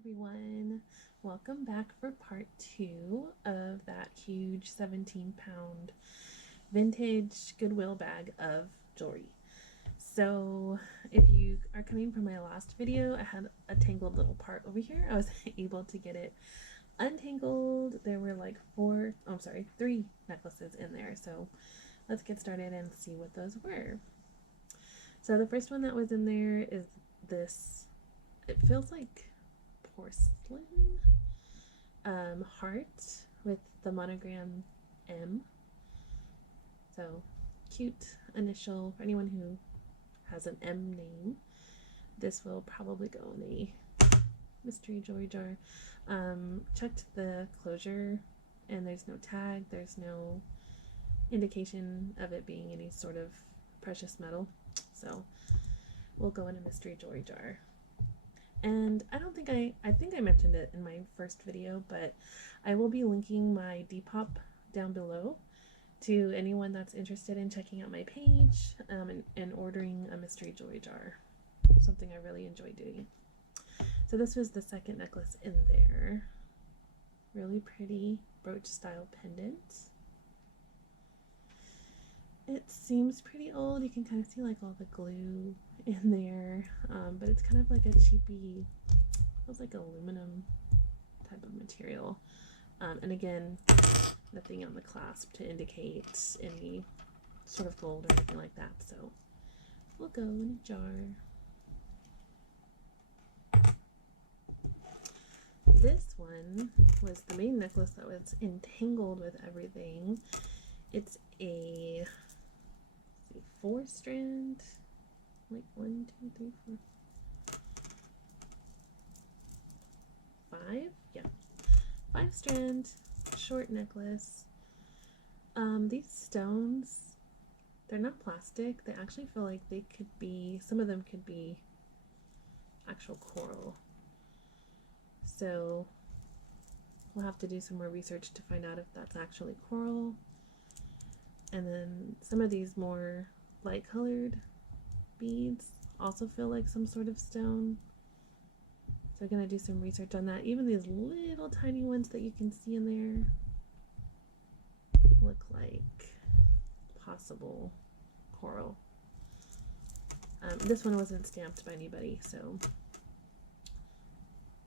everyone, welcome back for part 2 of that huge 17-pound vintage Goodwill bag of jewelry. So if you are coming from my last video, I had a tangled little part over here. I was able to get it untangled. There were like three necklaces in there. So let's get started and see what those were. So the first one that was in there is this, it feels like porcelain heart with the monogram M. So cute initial for anyone who has an M name. This will probably go in a mystery jewelry jar. Checked the closure and there's no tag, there's no indication of it being any sort of precious metal. So we'll go in a mystery jewelry jar. And I think I mentioned it in my first video, but I will be linking my Depop down below to anyone that's interested in checking out my page and ordering a mystery jewelry jar. Something I really enjoy doing. So this was the second necklace in there. Really pretty brooch style pendant. It seems pretty old. You can kind of see like all the glue in there, but it's kind of like a cheapy, feels like aluminum type of material. And again, nothing on the clasp to indicate any sort of gold or anything like that. So we'll go in a jar. This one was the main necklace that was entangled with everything. It's a 4-strand, like 1, 2, 3, 4, 5, yeah, 5-strand short necklace. These stones, they're not plastic. They actually feel like they could be, some of them could be actual coral. So we'll have to do some more research to find out if that's actually coral. And then some of these more light colored beads also feel like some sort of stone. So I'm going to do some research on that. Even these little tiny ones that you can see in there look like possible coral. This one wasn't stamped by anybody, so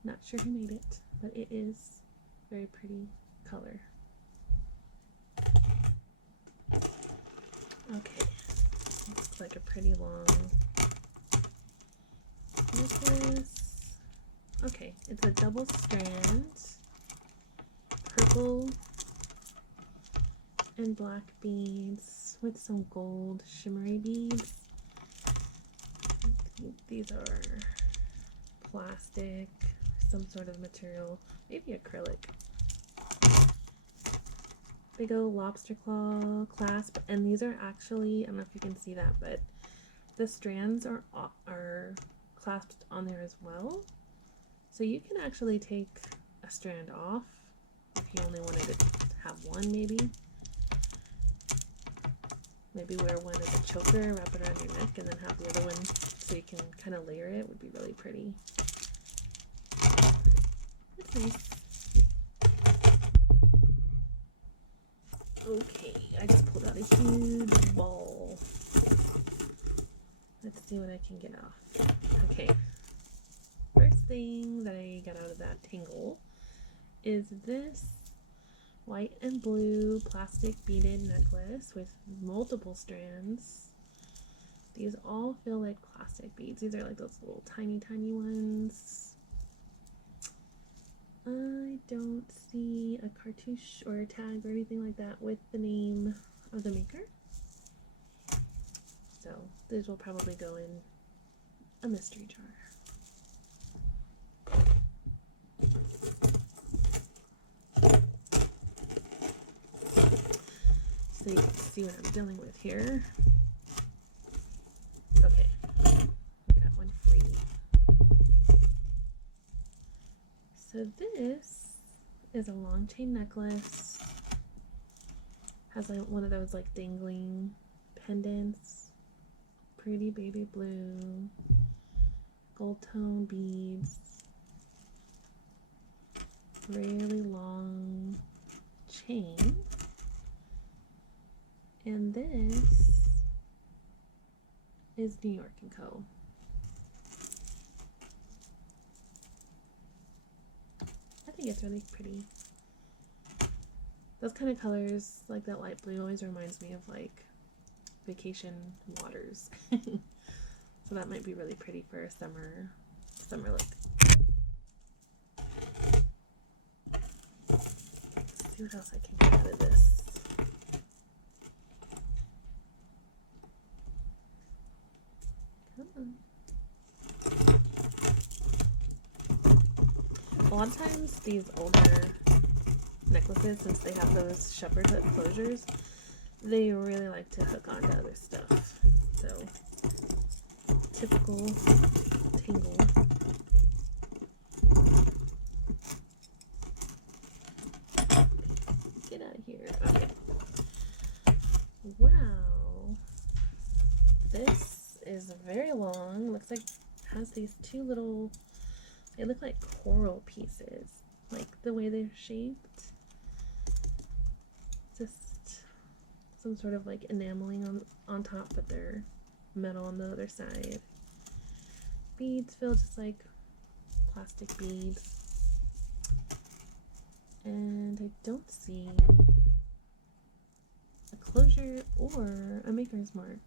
not sure who made it, but it is very pretty color. Okay, looks like a pretty long necklace. Okay, it's a double strand, purple and black beads with some gold shimmery beads. These are plastic, some sort of material, maybe acrylic. Big old lobster claw clasp, and these are actually, I don't know if you can see that, but the strands are clasped on there as well. So you can actually take a strand off if you only wanted to have one, maybe. Maybe wear one as a choker, wrap it around your neck, and then have the other one so you can kind of layer it. Would be really pretty. It's nice. Okay, I just pulled out a huge ball. Let's see what I can get off. Okay, first thing that I got out of that tangle is this white and blue plastic beaded necklace with multiple strands. These all feel like plastic beads. These are like those little tiny ones. I don't see a cartouche or a tag or anything like that with the name of the maker. So these will probably go in a mystery jar. So you can see what I'm dealing with here. Okay, we got one free. So this is a long chain necklace. Has like one of those like dangling pendants. Pretty baby blue. Gold tone beads. really long chain. And this is New York & Co. I think it's really pretty. Those kind of colors, like that light blue, always reminds me of like vacation waters. So that might be really pretty for a summer look. Let's see what else I can get out of this. Come on. A lot of times these older necklaces, since they have those shepherd hook closures, they really like to hook onto other stuff. So, typical tangle. Get out of here. Okay. Wow. This is very long. Looks like it has these two little, they look like coral pieces. Like the way they're shaped. Just some sort of like enameling on top, but they're metal on the other side. Beads feel just like plastic beads. And I don't see a closure or a maker's mark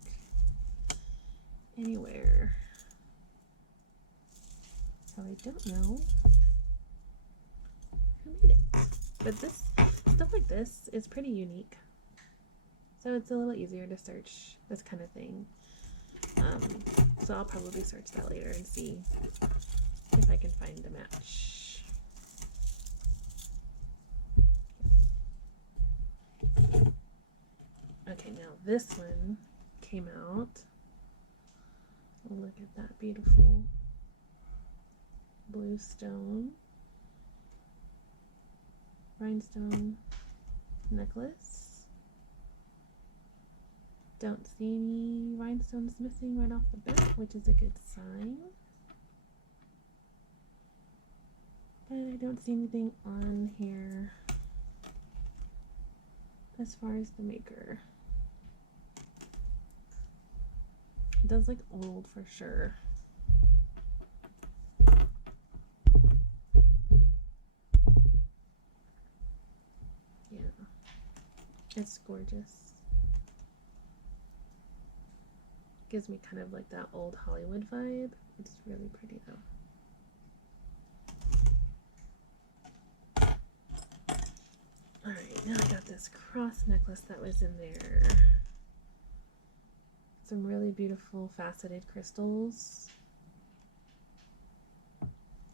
anywhere. So I don't know who made it. But this stuff like this is pretty unique. So it's a little easier to search this kind of thing. So I'll probably search that later and see if I can find a match. Okay, now this one came out. Look at that beautiful blue stone rhinestone necklace. Don't see any rhinestones missing right off the bat, which is a good sign. But I don't see anything on here as far as the maker. It does look old for sure. Yeah, it's gorgeous. Gives me kind of like that old Hollywood vibe. It's really pretty though. Alright, now I got this cross necklace that was in there. Some really beautiful faceted crystals.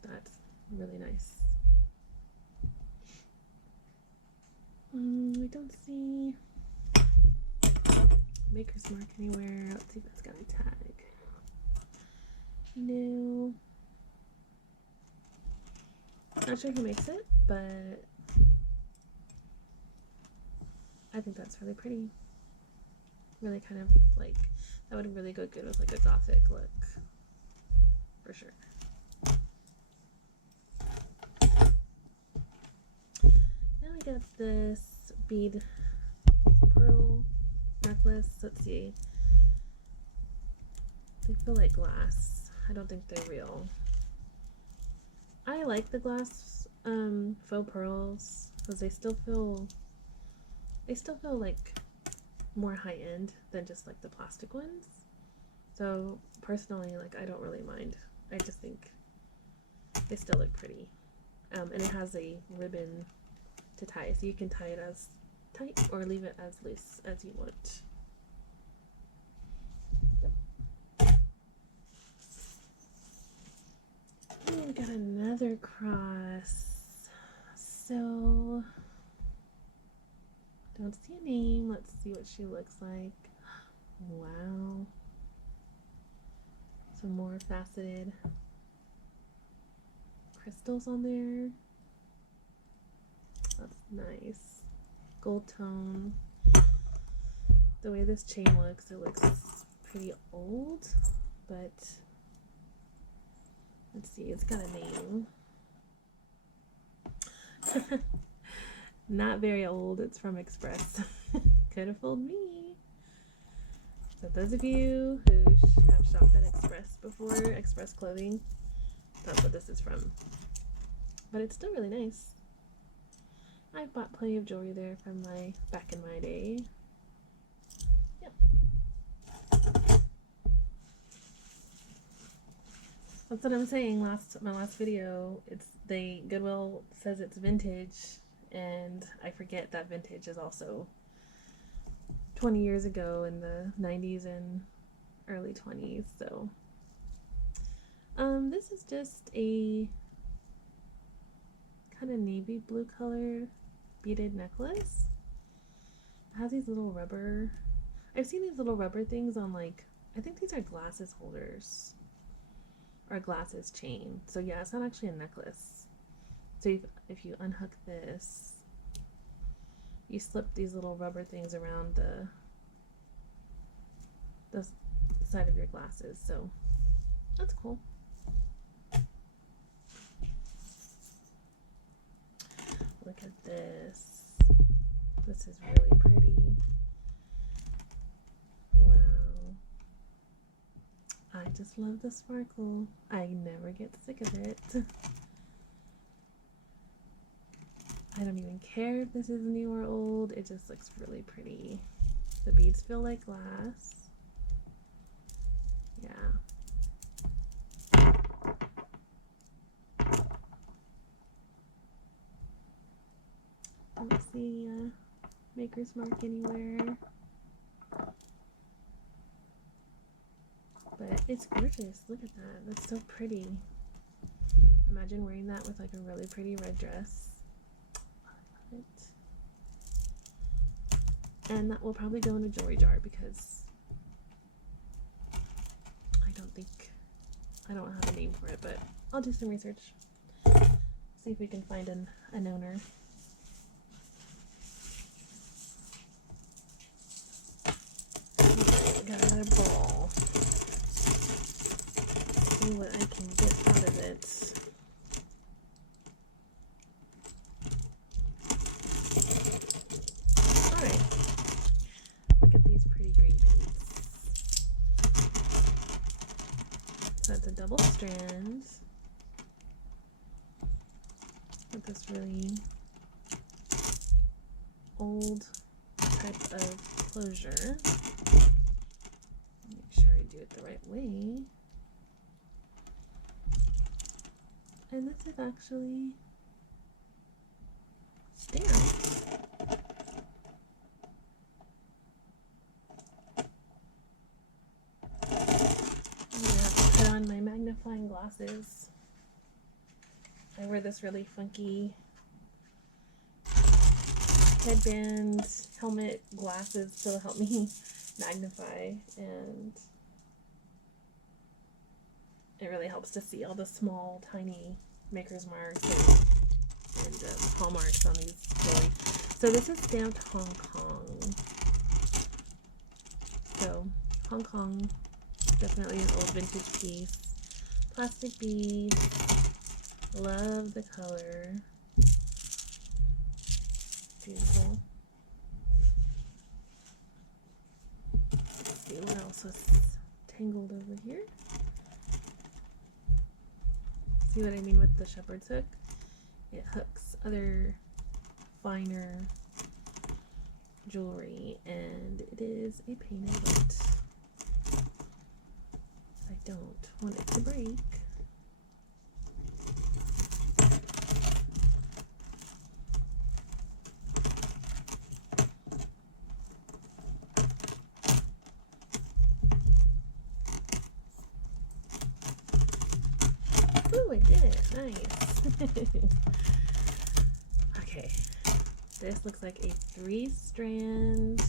That's really nice. I don't see maker's mark anywhere. Let's see if it's got a tag. No. Not sure who makes it, but I think that's really pretty. Really kind of like, that would really go good with like a gothic look. For sure. Now we got this bead pearl necklace. Let's see. They feel like glass. I don't think they're real. I like the glass faux pearls because they still feel like more high end than just like the plastic ones. So personally, like, I don't really mind. I just think they still look pretty. And it has a ribbon to tie, so you can tie it as tight or leave it as loose as you want. And we got another cross. So don't see a name. Let's see what she looks like. Wow. Some more faceted crystals on there. That's nice. Gold tone. The way this chain looks, it looks pretty old, but let's see, it's got a name. Not very old. It's from Express. Could have fooled me. So those of you who have shopped at Express before, Express clothing, that's what this is from. But it's still really nice. I bought plenty of jewelry there from back in my day. Yep. That's what I'm saying. My last video, Goodwill says it's vintage, and I forget that vintage is also 20 years ago in the 90s and early 20s. So this is just a kind of navy blue colored beaded necklace. It has these little rubber, I've seen these little rubber things on, like, I think these are glasses holders or a glasses chain. So yeah, it's not actually a necklace. So if you unhook this, you slip these little rubber things around the side of your glasses. So that's cool. Look at this. This is really pretty. Wow. I just love the sparkle. I never get sick of it. I don't even care if this is new or old. It just looks really pretty. The beads feel like glass. Yeah. I don't see maker's mark anywhere. But it's gorgeous. Look at that. That's so pretty. Imagine wearing that with like a really pretty red dress. I love it. And that will probably go in a jewelry jar because I don't have a name for it, but I'll do some research. See if we can find an owner. Got another ball. See what I can get out of it. Alright. Look at these pretty green beads. So it's a double strand with this really old type of closure. Make sure I do it the right way. And this is actually stamped. I'm gonna have to put on my magnifying glasses. I wear this really funky headband, helmet, glasses to help me magnify, and it really helps to see all the small, tiny maker's marks and hallmarks on these jewelry. So this is stamped Hong Kong. So Hong Kong, definitely an old vintage piece. Plastic beads. Love the color. Beautiful. Let's see what else was tangled over here. See what I mean with the shepherd's hook? It hooks other finer jewelry, and it is a pain in the butt. I don't want it to break. Ooh, I did it. Nice. Okay. This looks like a 3-strand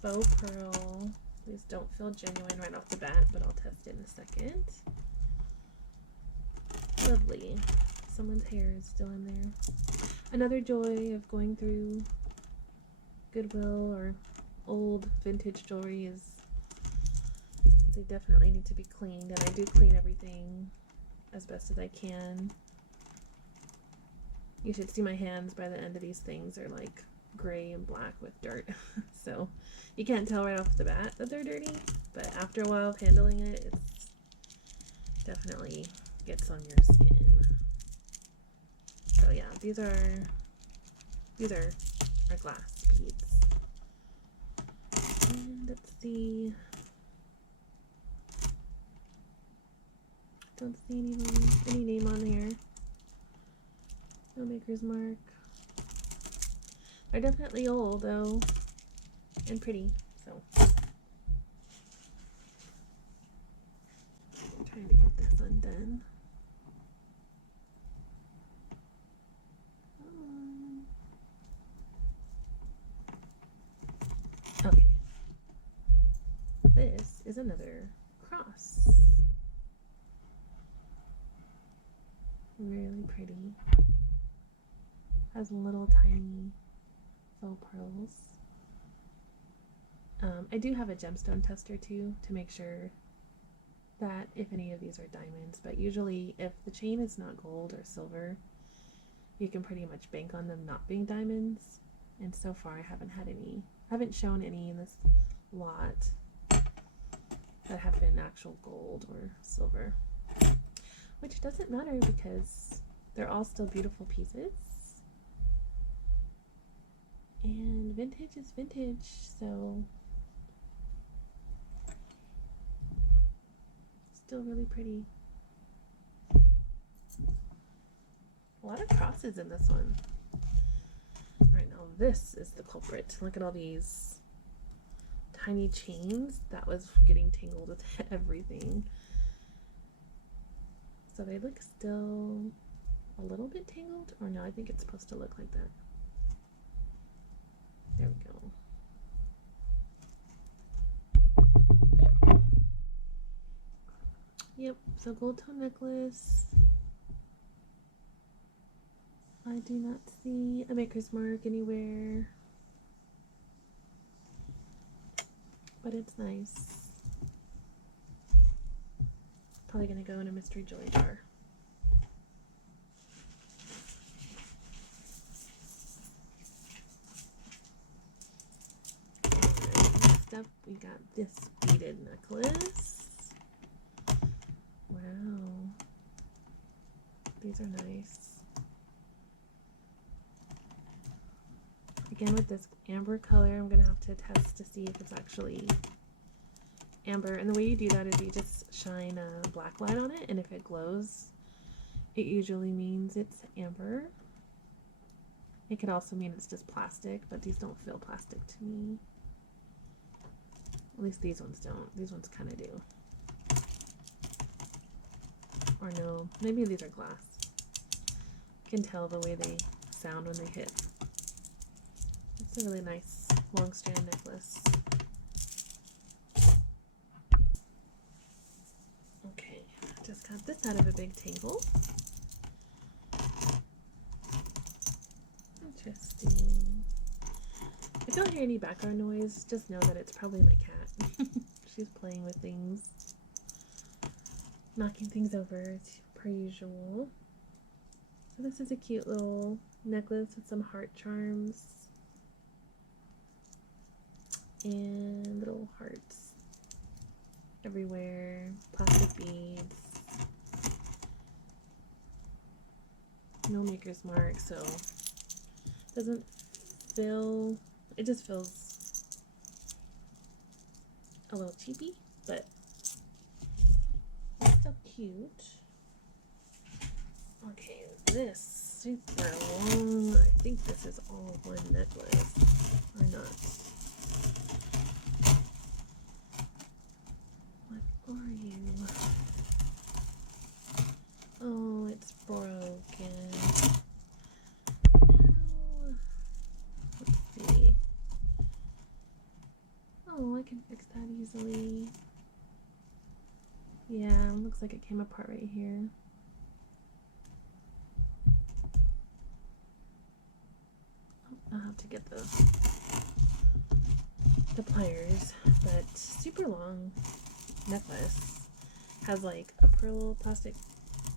faux pearl. These don't feel genuine right off the bat, but I'll test it in a second. Lovely. Someone's hair is still in there. Another joy of going through Goodwill or old vintage jewelry is they definitely need to be cleaned, and I do clean everything as best as I can. You should see my hands by the end of these things are like gray and black with dirt. So you can't tell right off the bat that they're dirty, but after a while of handling it, it's definitely gets on your skin. So yeah, these are our glass beads. And let's see. Don't see any name on here. No maker's mark. They're definitely old though, and pretty. So I'm trying to get this undone. Okay. This is another cross. Really pretty. Has little tiny faux pearls. I do have a gemstone tester too to make sure that if any of these are diamonds, but usually if the chain is not gold or silver, you can pretty much bank on them not being diamonds. And so far I haven't shown any in this lot that have been actual gold or silver, which doesn't matter because they're all still beautiful pieces. And vintage is vintage, so still really pretty. A lot of crosses in this one. Right now, this is the culprit. Look at all these tiny chains. That was getting tangled with everything. So they look still a little bit tangled, or no, I think it's supposed to look like that. There we go. Yep, so gold tone necklace. I do not see a maker's mark anywhere, but it's nice. Probably gonna go in a mystery jewelry jar. Next up, we got this beaded necklace. Wow, these are nice. Again, with this amber color, I'm gonna have to test to see if it's actually amber. And the way you do that is you just shine a black light on it, and if it glows, it usually means it's amber. It could also mean it's just plastic, but these don't feel plastic to me. At least these ones don't. These ones kind of do. Or no, maybe these are glass. You can tell the way they sound when they hit. It's a really nice long strand necklace. Okay, just got this out of a big tangle. Interesting. If you don't hear any background noise, just know that it's probably my cat. She's playing with things, knocking things over per usual. So this is a cute little necklace with some heart charms and little hearts everywhere, plastic beads, no maker's mark, so it doesn't feel, it just feels a little cheapy, but it's still cute. Okay, this super long, I think this is all one necklace, or not. What are you? Oh, it's broken. Oh, let's see. Oh, I can fix that easily. Yeah, looks like it came apart right here. I'll have to get the pliers, but super long necklace. Has like a plastic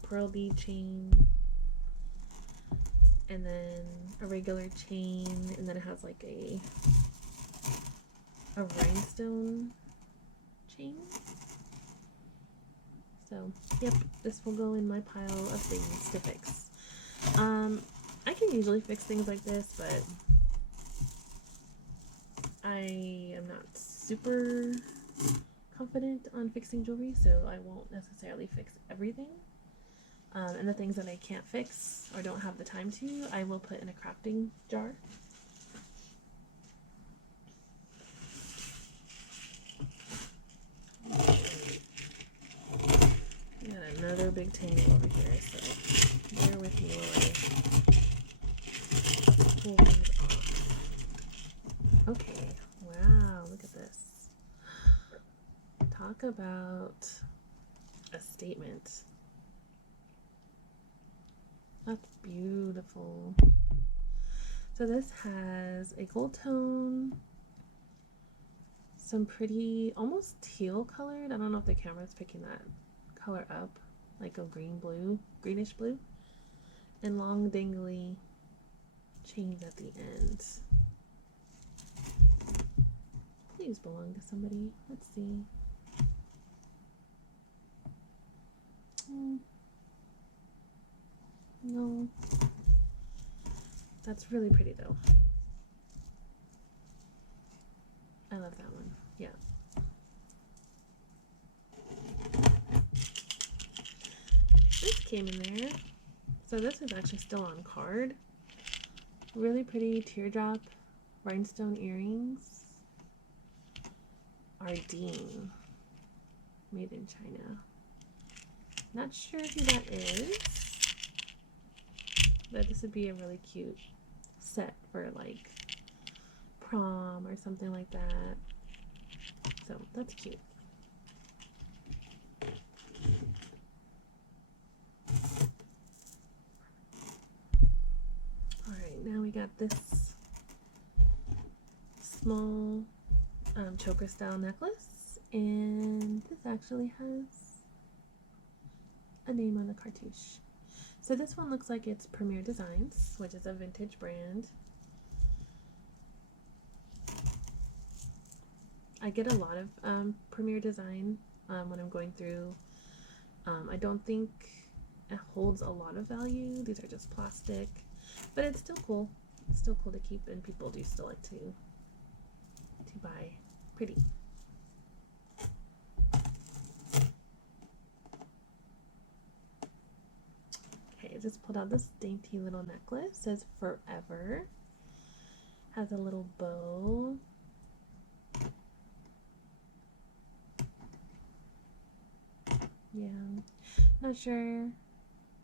pearl bead chain, and then a regular chain, and then it has like a rhinestone chain. So, yep, this will go in my pile of things to fix. I can usually fix things like this, but I am not super confident on fixing jewelry, so I won't necessarily fix everything. And the things that I can't fix or don't have the time to, I will put in a crafting jar. Got another big tangle over here, so bear with me while I pull things off. Okay, wow, look at this. Talk about a statement. That's beautiful. So this has a gold tone, some pretty, almost teal colored. I don't know if the camera's picking that color up, like a greenish blue, and long dangly chains at the end. These belong to somebody. Let's see. No. That's really pretty though. I love that one. Yeah. This came in there. So this is actually still on card. Really pretty teardrop rhinestone earrings. Ardeen. Made in China. Not sure who that is, but this would be a really cute set for like prom or something like that. So that's cute. Alright, now we got this small choker style necklace, and this actually has a name on the cartouche. So this one looks like it's Premier Designs, which is a vintage brand. I get a lot of Premier Design when I'm going through. I don't think it holds a lot of value. These are just plastic, but it's still cool. It's still cool to keep, and people do still like to buy. Pretty. Okay, I just pulled out this dainty little necklace. It says Forever. Has a little bow. Yeah, not sure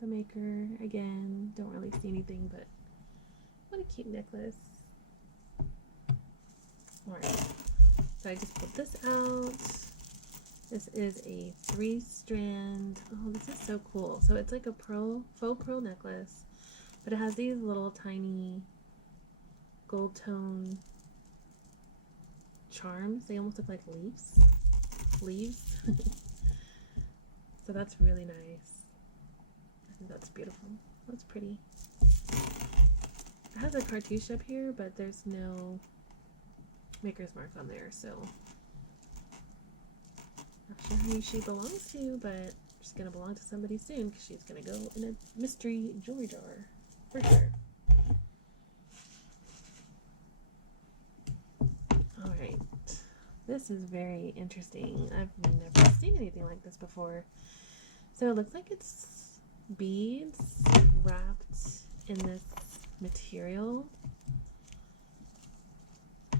the maker. Again, don't really see anything, but what a cute necklace. Alright, so I just pulled this out. This is a 3-strand. Oh, this is so cool. So it's like a faux pearl necklace, but it has these little tiny gold tone charms. They almost look like leaves. So that's really nice. I think that's beautiful. That's pretty. It has a cartouche up here, but there's no maker's mark on there, so not sure who she belongs to, but she's gonna belong to somebody soon because she's gonna go in a mystery jewelry jar for sure. Alright, this is very interesting. I've never seen anything like this before. So it looks like it's beads wrapped in this material.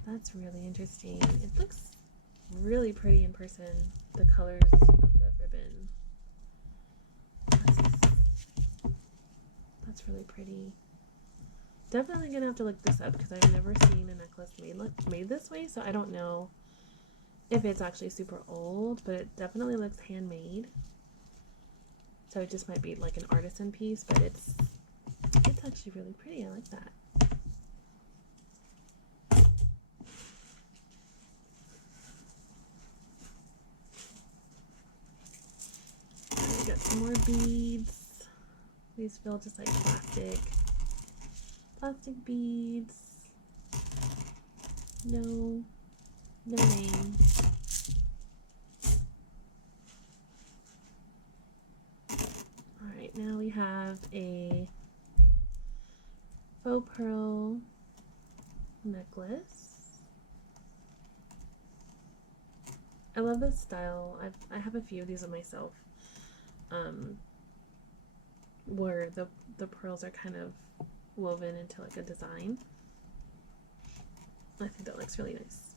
That's really interesting. It looks really pretty in person, the colors of the ribbon. That's really pretty. Definitely gonna have to look this up because I've never seen a necklace made this way, so I don't know if it's actually super old, but it definitely looks handmade. So it just might be like an artisan piece, but it's actually really pretty. I like that. We got some more beads. These feel just like plastic. plastic beads. No name. Alright, now we have a faux pearl necklace. I love this style. I have a few of these of myself, where the pearls are kind of woven into like a design. I think that looks really nice.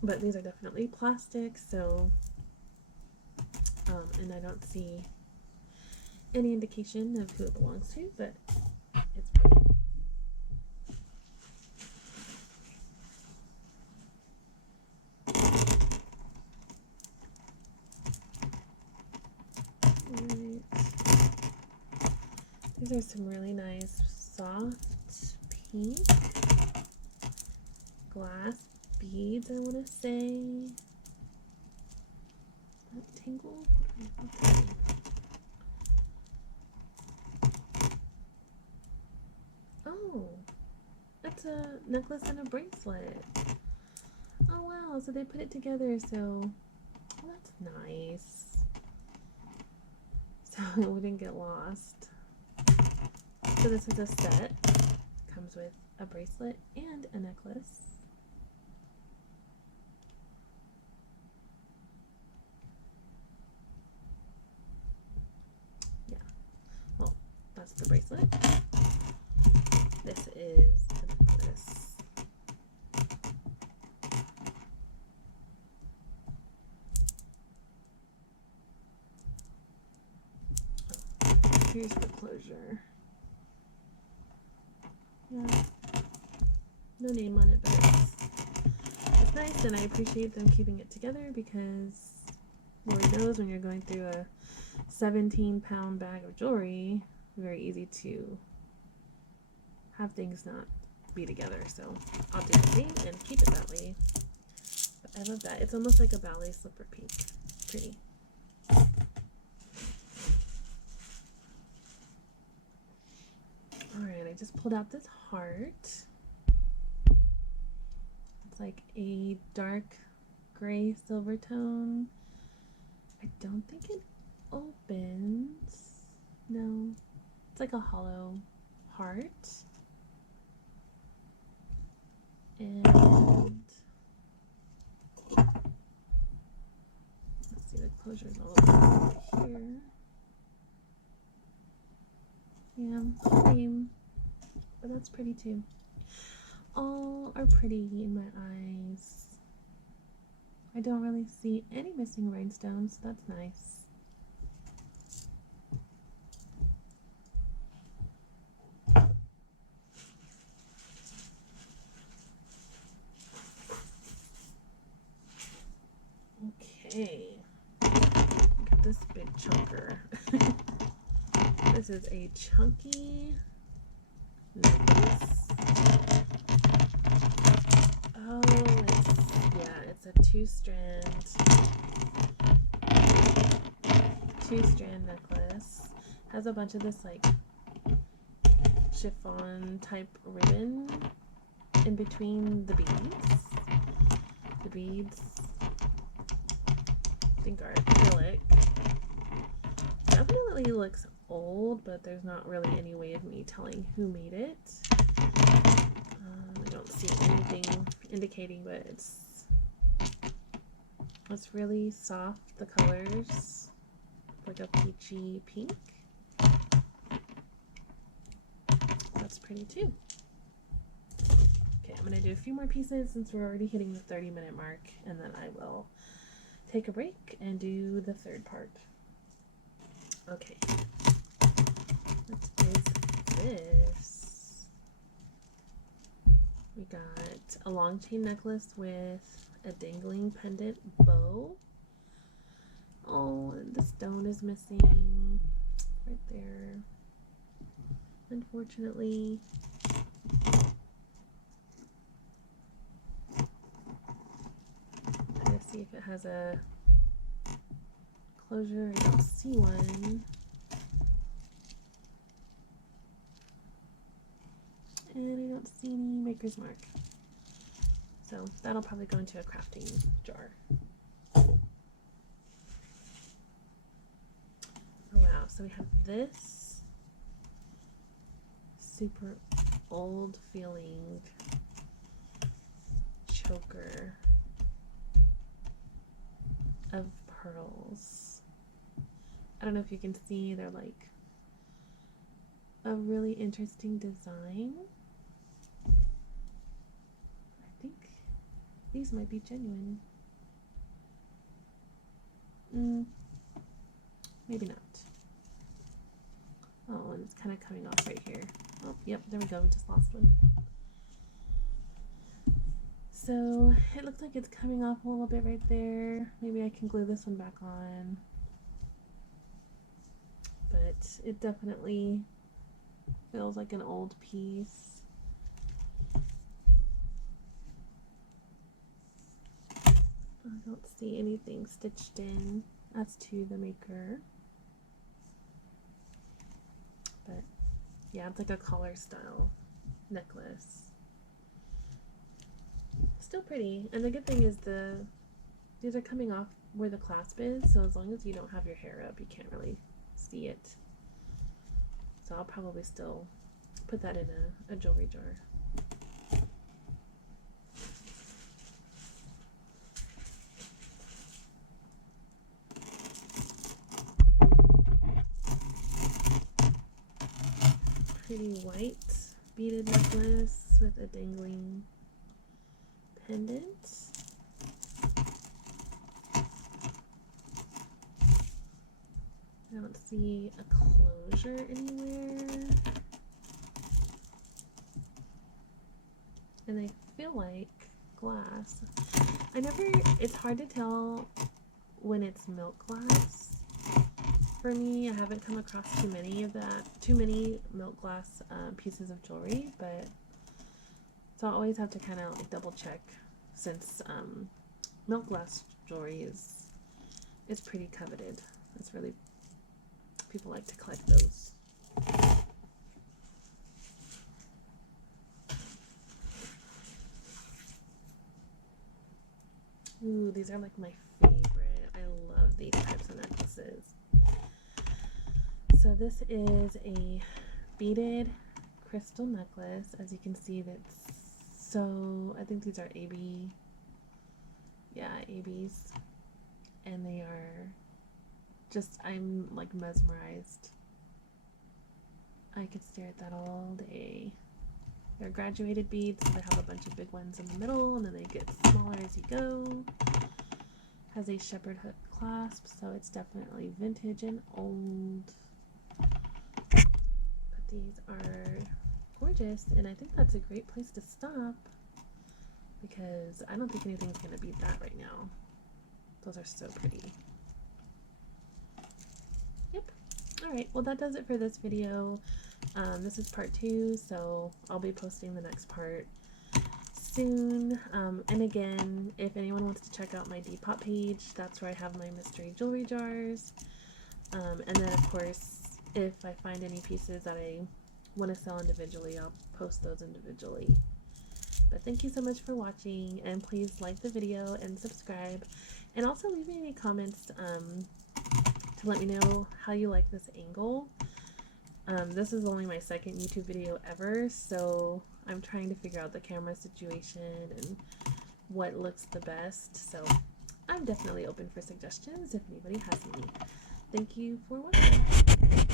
But these are definitely plastic, so and I don't see any indication of who it belongs to, but it's pretty. Right. These are some really nice soft pink glass beads, I want to say. Is that tangled? Okay. Oh, that's a necklace and a bracelet. Oh wow, so they put it together, so well, that's nice. So it wouldn't get lost. So this is a set. Comes with a bracelet and a necklace. Yeah. Well, that's the bracelet. This is the necklace. Oh, here's the closure. Yeah. No name on it, but it's nice, and I appreciate them keeping it together because Lord knows when you're going through a 17-pound bag of jewelry, very easy to have things not be together. So I'll do the same and keep it that way. But I love that. It's almost like a ballet slipper pink. Pretty. Alright, I just pulled out this heart. It's like a dark gray silver tone. I don't think it opens. No. It's like a hollow heart. And let's see, the closure's all over here. Yeah, same. But that's pretty too. All are pretty in my eyes. I don't really see any missing rhinestones, so that's nice. Okay, look at this big chunker. This is a chunky necklace. Oh, it's a two-strand necklace. Has a bunch of this like chiffon type ribbon in between the beads. The beads, I think, are acrylic. Definitely looks old, but there's not really any way of me telling who made it. I don't see anything indicating, but it's really soft, the colors, like a peachy pink. That's pretty too. Okay, I'm gonna do a few more pieces since we're already hitting the 30-minute mark, and then I will take a break and do the third part. Okay, what is this? We got a long chain necklace with a dangling pendant bow. Oh, and the stone is missing right there, unfortunately. Trying to see if it has a closure. I don't see one. don't see any Maker's Mark. So that'll probably go into a crafting jar. Oh wow, so we have this super old feeling choker of pearls. I don't know if you can see, they're like a really interesting design. I think these might be genuine. Maybe not. Oh, and it's kind of coming off right here. Oh, yep, there we go. We just lost one. So it looks like it's coming off a little bit right there. Maybe I can glue this one back on. But it definitely feels like an old piece. I don't see anything stitched in as to the maker. But yeah, it's like a collar style necklace. Still pretty, and the good thing is these are coming off where the clasp is, so as long as you don't have your hair up, you can't really see it. So I'll probably still put that in a jewelry jar. Pretty white beaded necklace with a dangling pendant. I don't see a closure anywhere. And I feel like glass. It's hard to tell when it's milk glass. For me, I haven't come across too many milk glass pieces of jewelry, but so I always have to kind of like double check, since milk glass jewelry is pretty coveted. It's really, people like to collect those. Ooh, these are like my favorite. I love these types of necklaces. So this is a beaded crystal necklace. As you can see, I think these are AB. Yeah, ABs. And they are just, I'm like mesmerized. I could stare at that all day. They're graduated beads, so they have a bunch of big ones in the middle, and then they get smaller as you go. Has a shepherd hook clasp, so it's definitely vintage and old. But these are gorgeous, and I think that's a great place to stop, because I don't think anything's going to beat that right now. Those are so pretty. Yep. Alright, well that does it for this video. This is part 2, so I'll be posting the next part soon. And again, if anyone wants to check out my Depop page, that's where I have my mystery jewelry jars. And then of course, if I find any pieces that I want to sell individually, I'll post those individually. But thank you so much for watching, and please like the video and subscribe, and also leave me any comments to let me know how you like this angle. This is only my second YouTube video ever, so I'm trying to figure out the camera situation and what looks the best, so I'm definitely open for suggestions if anybody has any. Thank you for watching.